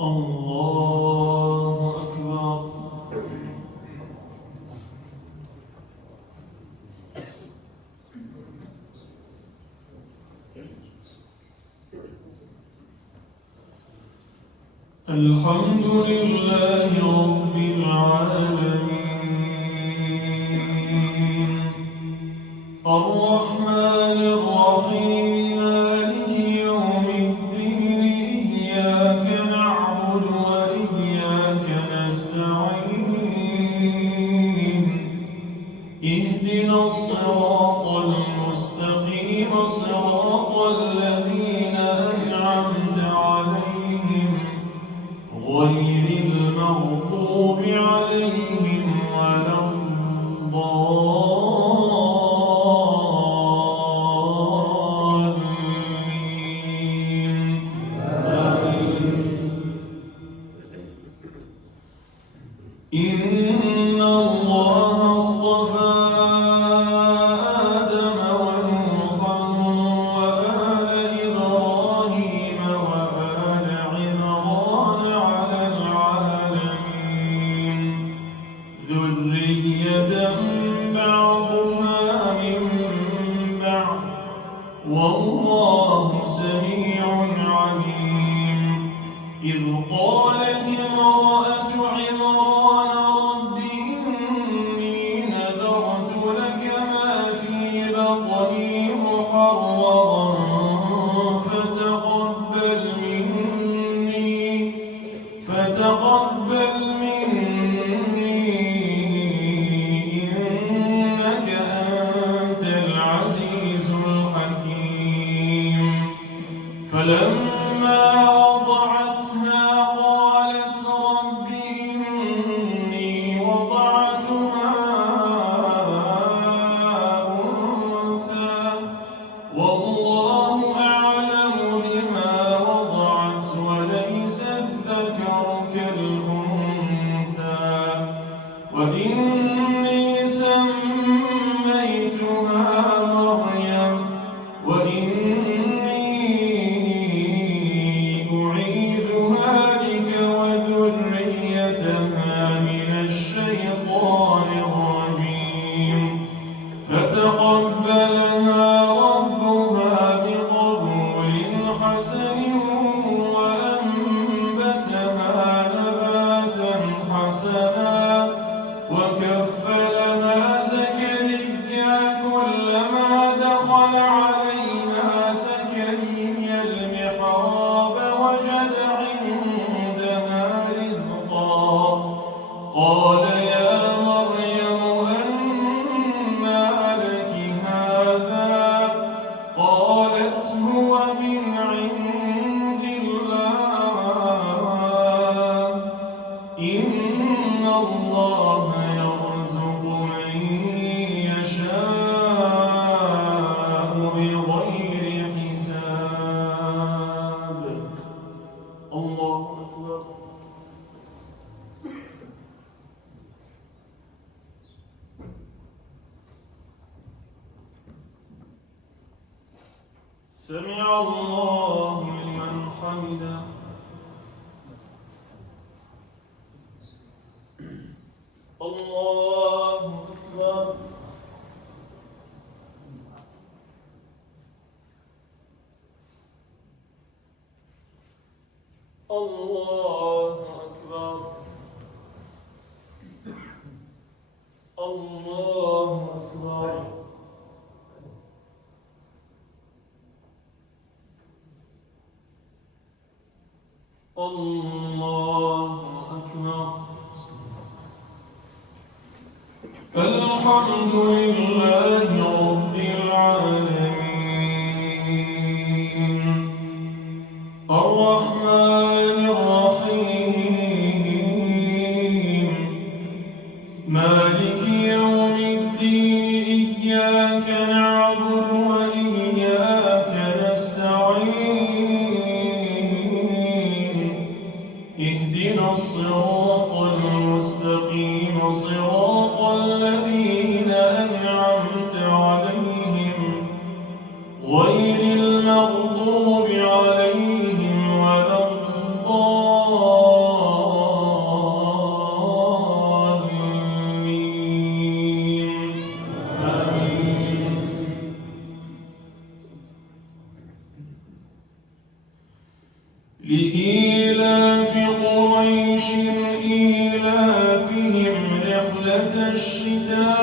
الله أكبر. الحمد لله رب العالمين الرحمن الرحيم مالك يوم الدين إياك نعبد وإياك نستعين اهدنا الصراط المستقيم صراط الذين أنعمت عليهم غير المغضوب عليهم ولا الضالين آمين. إن الله اصطفى آدم ونوحا وآل إبراهيم وآل عمران على العالمين ذرية بعضها من بعض والله سميع عليم. إذ قالت امرأة عمران رب إني نذرت لك ما في بطني محررا فتقبل مني إنك أنت العزيز الحكيم. فلما وضعتها قالت رب إني وضعتها أنثى والله أعلم بما وضعت وليس الذكر كالأنثى وإني سميتها مريم وإني أعيذها بك وذريتها من الشيطان الرجيم. فتقبلها ربها بقبول حسن وأنبتها نباتا حسنا وكفلها زكريا كلما دخل عليها زكريا المحراب وجد عندها رزقا قال يا مريم أنى لك هذا قالت هو من عند الله إن الله يرزق من يشاء بغير حساب. الله أكبر. سمع الله لمن حمده. الله أكبر. الله أكبر. الله أكبر. الله أكبر. الحمد لله رب العالمين الرحمن الرحيم مالك يوم الدين إياك نعبد وإياك نستعين اهدنا الصراط المستقيم صراط الذين أنعمت عليهم غير المغضوب عليهم ولا الضالين لإيلاف قريش إيلافهم رحلة الشتاء